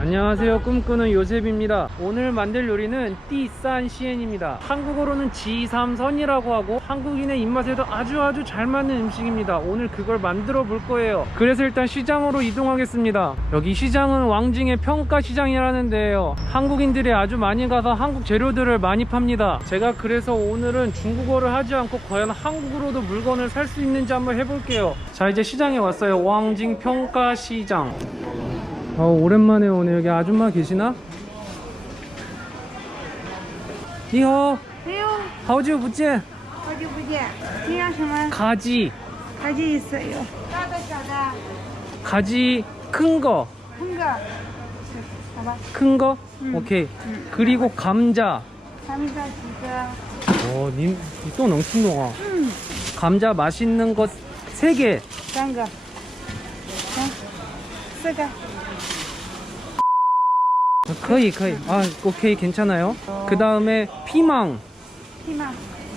안녕하세요. 꿈꾸는 요셉입니다. 오늘 만들 요리는 띠산 시엔입니다. 한국어로는 지삼선이라고 하고 한국인의 입맛에도 아주 아주 잘 맞는 음식입니다. 오늘 그걸 만들어 볼 거예요. 그래서 일단 시장으로 이동하겠습니다. 여기 시장은 왕징의 평가시장이라는 데예요. 한국인들이 아주 많이 가서 한국 재료들을 많이 팝니다. 제가 그래서 오늘은 중국어를 하지 않고 과연 한국어로도 물건을 살 수 있는지 한번 해볼게요. 자 이제 시장에 왔어요. 왕징 평가시장 어, 오랜만에 오네. 여기 아줌마 계시나? 니허, 哎呦，好久不见.好久不见，你要什么？ 가지, 还这一次哟，大的小的， 가지 큰 거, 空个，好吧， 큰 거. 음. 오케이. 음. 그리고 감자. 他们这几个， 어, 님, 또 넘친동아. 嗯， 감자 맛있는 거 3개. 三个，三， 四个， 거의, 거의. 아, 오케이, 괜찮아요. 그 다음에 피망. 对吗？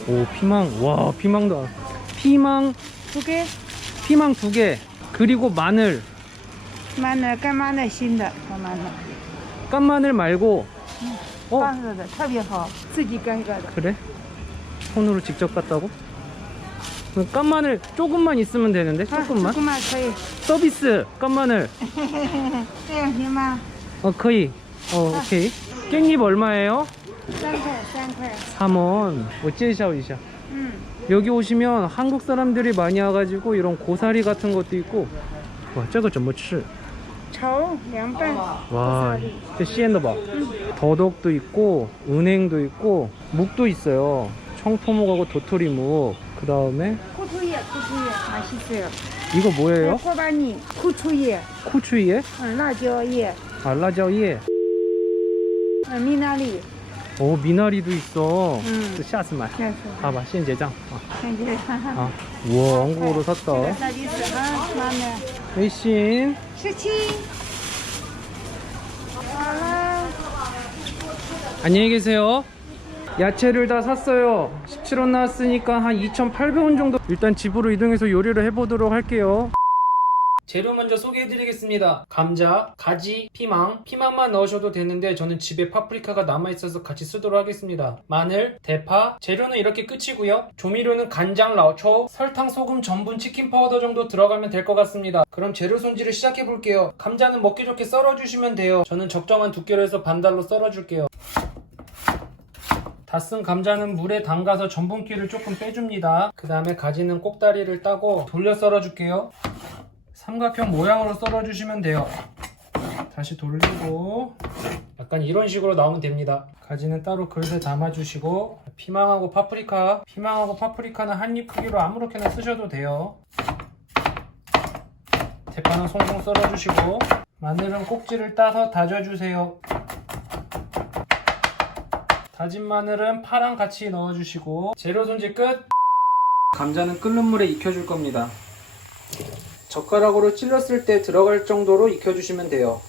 오, 피망. 와, 피망도. 알- 피망, 不给， 피망 두 개. 그리고 마늘. 马呢？干嘛呢？新的，干嘛呢？ 깐 마늘 말고. 어, 放着的特别好，自己干干的。 그래? 손으로 직접 깠다고? 그 깐마늘 조금만 있으면 되는데 아, 조금만. 조금만 거의. 서비스 깐마늘. 네, 어 거의. 어 아. 오케이. 깻잎 얼마예요? 3원. 어찌샤오 뭐, 이샤 음. 여기 오시면 한국 사람들이 많이 와가지고 이런 고사리 같은 것도 있고. 와, 저거 좀么吃 뭐 저우, 양반. 와, 시엔더 봐. 음. 더덕도 있고, 은행도 있고, 묵도 있어요. 청포묵하고 도토리묵. 그 다음에 고추예, 고추예. 맛있어요. 이거 뭐예요? 꼬바니, 고추예, 고추예? 어, 라椒예, 아, 라자예. 어, 미나리. 오, 미나리도 있어. 음. 샷스만. 그래서 봐봐, 신제장. 아, 이제 어. 아. 우와, 아, 한국어로 네. 샀다. 웨이신 시치. 안녕히 계세요. 야채를 다 샀어요. 17원 나왔으니까 한 2,800원 정도. 일단 집으로 이동해서 요리를 해보도록 할게요. 재료 먼저 소개해드리겠습니다. 감자, 가지, 피망. 피망만 넣으셔도 되는데 저는 집에 파프리카가 남아있어서 같이 쓰도록 하겠습니다. 마늘, 대파. 재료는 이렇게 끝이고요. 조미료는 간장, 라오초, 설탕, 소금, 전분, 치킨 파우더 정도 들어가면 될 것 같습니다. 그럼 재료 손질을 시작해볼게요. 감자는 먹기 좋게 썰어주시면 돼요. 저는 적정한 두께로 해서 반달로 썰어줄게요 다 쓴 감자는 물에 담가서 전분기를 조금 빼줍니다. 그 다음에 가지는 꼭다리를 따고 돌려 썰어줄게요. 삼각형 모양으로 썰어주시면 돼요. 다시 돌리고 약간 이런 식으로 나오면 됩니다. 가지는 따로 그릇에 담아주시고 피망하고 파프리카 피망하고 파프리카는 한 입 크기로 아무렇게나 쓰셔도 돼요. 대파는 송송 썰어주시고 마늘은 꼭지를 따서 다져주세요. 다진 마늘은 파랑 같이 넣어주시고 재료 손질 끝! 감자는 끓는 물에 익혀줄 겁니다. 젓가락으로 찔렀을 때 들어갈 정도로 익혀주시면 돼요.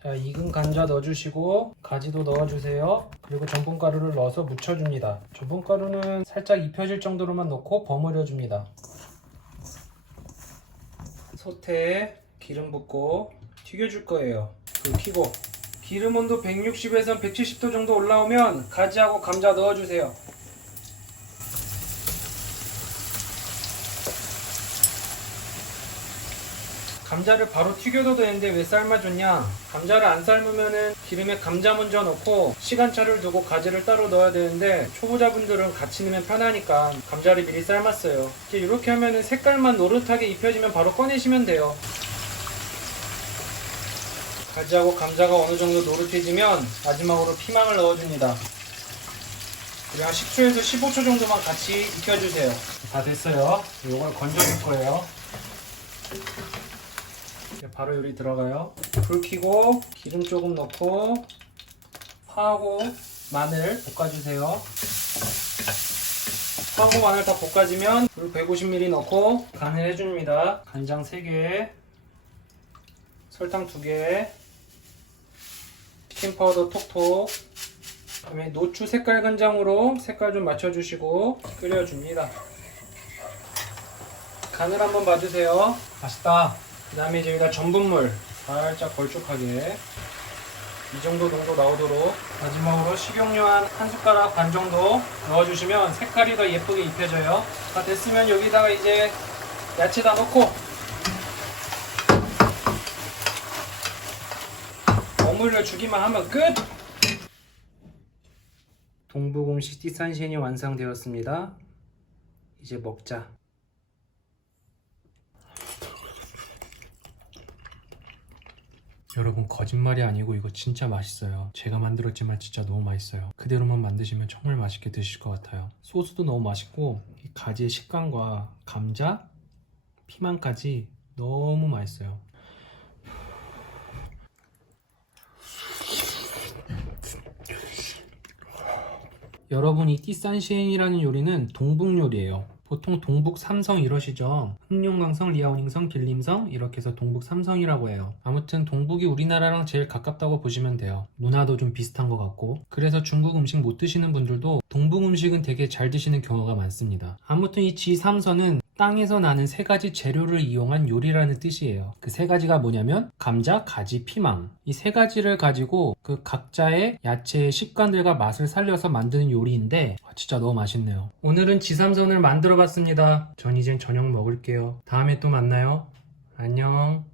자, 익은 감자 넣어주시고 가지도 넣어주세요. 그리고 전분가루를 넣어서 묻혀줍니다. 전분가루는 살짝 입혀질 정도로만 넣고 버무려줍니다. 솥에 기름 붓고 튀겨줄 거예요. 불 켜고 기름 온도 160에서 170도 정도 올라오면 가지하고 감자 넣어주세요. 감자를 바로 튀겨도 되는데 왜 삶아줬냐? 감자를 안 삶으면은 기름에 감자 먼저 넣고 시간차를 두고 가지를 따로 넣어야 되는데 초보자분들은 같이 넣으면 편하니까 감자를 미리 삶았어요. 이렇게 하면은 색깔만 노릇하게 입혀지면 바로 꺼내시면 돼요. 가지하고 감자가 어느 정도 노릇해지면 마지막으로 피망을 넣어줍니다. 한 10초에서 15초 정도만 같이 익혀주세요. 다 됐어요. 이걸 건져줄 거예요. 바로 요리 들어가요. 불 켜고 기름 조금 넣고 파하고 마늘 볶아주세요. 파하고 마늘 다 볶아지면 물 150ml 넣고 간을 해줍니다. 간장 3개, 설탕 2개, 치킨 파우더 톡톡, 그다음에 노추 색깔 간장으로 색깔 좀 맞춰주시고 끓여줍니다. 간을 한번 봐주세요. 맛있다. 그 다음에 이제 여기다 전분물 살짝 걸쭉하게 이 정도 정도 나오도록 마지막으로 식용유 한, 한 숟가락 반 정도 넣어주시면 색깔이 더 예쁘게 입혀져요 다 됐으면 여기다가 이제 야채 다 넣고 버무려 주기만 하면 끝! 동북음식 띠산신이 완성되었습니다. 이제 먹자. 여러분 거짓말이 아니고 이거 진짜 맛있어요. 제가 만들었지만 진짜 너무 맛있어요. 그대로만 만드시면 정말 맛있게 드실 것 같아요. 소스도 너무 맛있고 이 가지의 식감과 감자, 피망까지 너무 맛있어요 여러분 이 띠산시엔이라는 요리는 동북 요리예요. 보통 동북 삼성 이러시죠. 흑룡강성, 리아오닝성, 길림성 이렇게 해서 동북 삼성이라고 해요. 아무튼 동북이 우리나라랑 제일 가깝다고 보시면 돼요. 문화도 좀 비슷한 것 같고 그래서 중국 음식 못 드시는 분들도 동북 음식은 되게 잘 드시는 경우가 많습니다. 아무튼 이 G3선은 땅에서 나는 세 가지 재료를 이용한 요리라는 뜻이에요. 그 세 가지가 뭐냐면 감자, 가지, 피망. 이 세 가지를 가지고 그 각자의 야채의 식감들과 맛을 살려서 만드는 요리인데 아, 진짜 너무 맛있네요. 오늘은 지삼선을 만들어 봤습니다. 전 이젠 저녁 먹을게요. 다음에 또 만나요. 안녕.